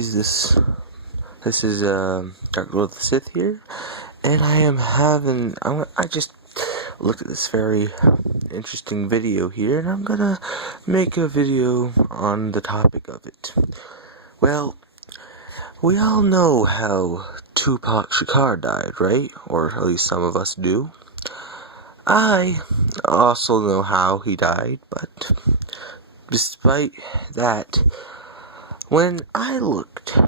This is Dark Lord of the Sith here, and I just looked at this very interesting video here, and I'm gonna make a video on the topic of it. Well, we all know how Tupac Shakur died, right? Or at least some of us do. I also know how he died, but despite that, when I looked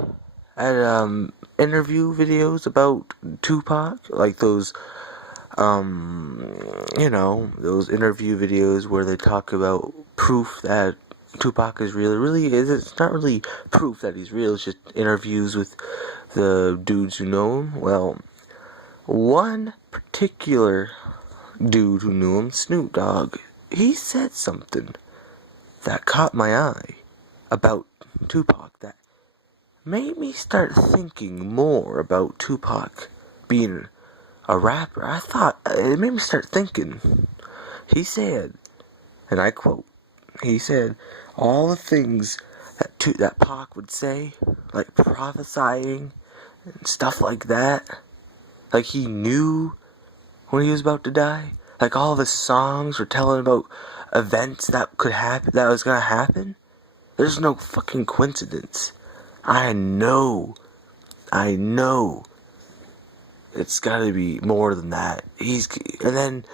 at interview videos about Tupac, like those those interview videos where they talk about proof that Tupac is real. It's not really proof that he's real, it's just interviews with the dudes who know him. Well, one particular dude who knew him, Snoop Dogg, he said something that caught my eye about Tupac that made me start thinking more about Tupac being a rapper. It made me start thinking. He said, and I quote, he said, all the things that Pac would say, like prophesying and stuff like that, like he knew when he was about to die, like all of his songs were telling about events that could happen, that was gonna happen. There's no fucking coincidence. I know. It's gotta be more than that. And then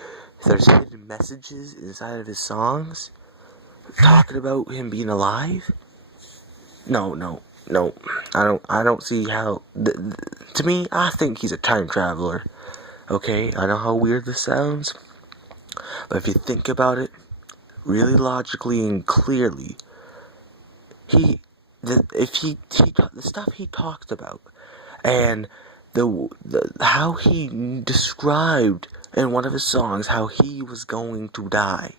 there's hidden messages inside of his songs talking about him being alive. No. I don't see how. To me, I think he's a time traveler. Okay, I know how weird this sounds, but if you think about it really logically and clearly, the stuff he talked about, and how he described in one of his songs how he was going to die,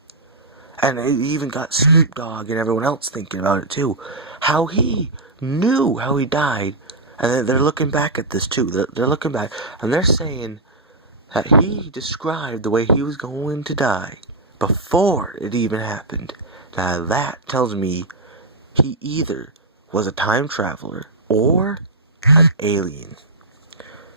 and it even got Snoop Dogg and everyone else thinking about it too, how he knew how he died, and then they're looking back at this too. They're looking back and they're saying that he described the way he was going to die before it even happened. Now that tells me he either was a time traveler or an alien.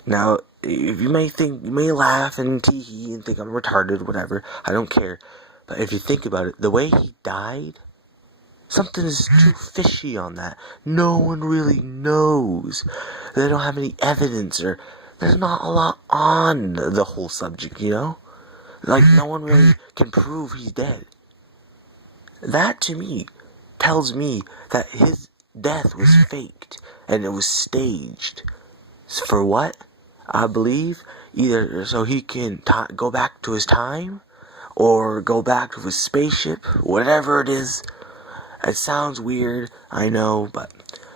Now, you may laugh and tee-hee and think I'm retarded, whatever, I don't care. But if you think about it, the way he died, something is too fishy on that. No one really knows. They don't have any evidence, or there's not a lot on the whole subject, you know? Like, no one really can prove he's dead. That, to me, tells me that his death was faked and it was staged. For what? I believe either so he can go back to his time, or go back to his spaceship, whatever it is. It sounds weird, I know, but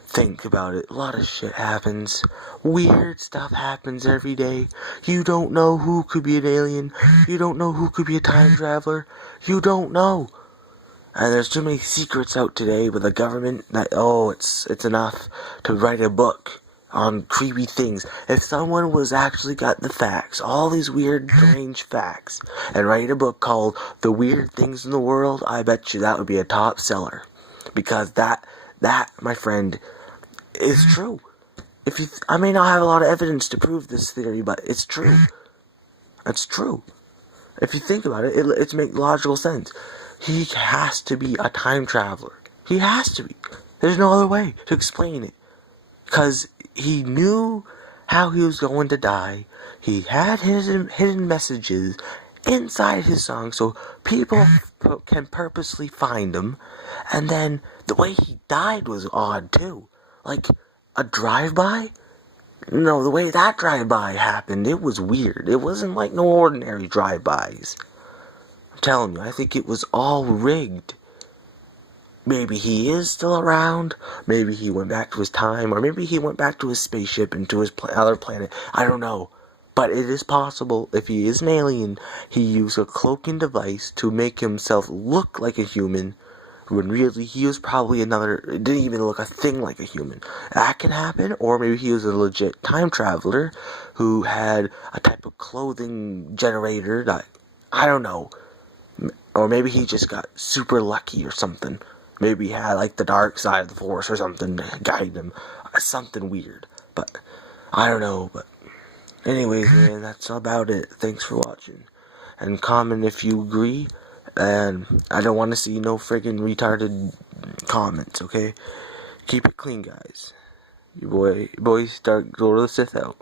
think about it. A lot of shit happens. Weird stuff happens every day. You don't know who could be an alien. You don't know who could be a time traveler. You don't know. And there's too many secrets out today with the government that, it's enough to write a book on creepy things. If someone was actually got the facts, all these weird, strange facts, and write a book called The Weird Things in the World, I bet you that would be a top seller. Because that, my friend, is true. I may not have a lot of evidence to prove this theory, but it's true. It's true. If you think about it, it makes logical sense. He has to be a time traveler. He has to be. There's no other way to explain it. Because he knew how he was going to die. He had his hidden messages inside his song so people can purposely find him. And then the way he died was odd too. Like a drive-by? No, the way that drive-by happened, it was weird. It wasn't like no ordinary drive-bys. I'm telling you, I think it was all rigged. Maybe he is still around, maybe he went back to his time, or maybe he went back to his spaceship and to his other planet. I don't know. But it is possible, if he is an alien, he used a cloaking device to make himself look like a human, when really he was probably it didn't even look a thing like a human. That can happen, or maybe he was a legit time traveler who had a type of clothing generator that, I don't know. Or maybe he just got super lucky or something. Maybe he had like the dark side of the force or something guide him. Something weird. But I don't know. But anyways, man, that's about it. Thanks for watching. And comment if you agree. And I don't want to see no friggin' retarded comments, okay? Keep it clean, guys. Your boy Stark, go to the Sith out.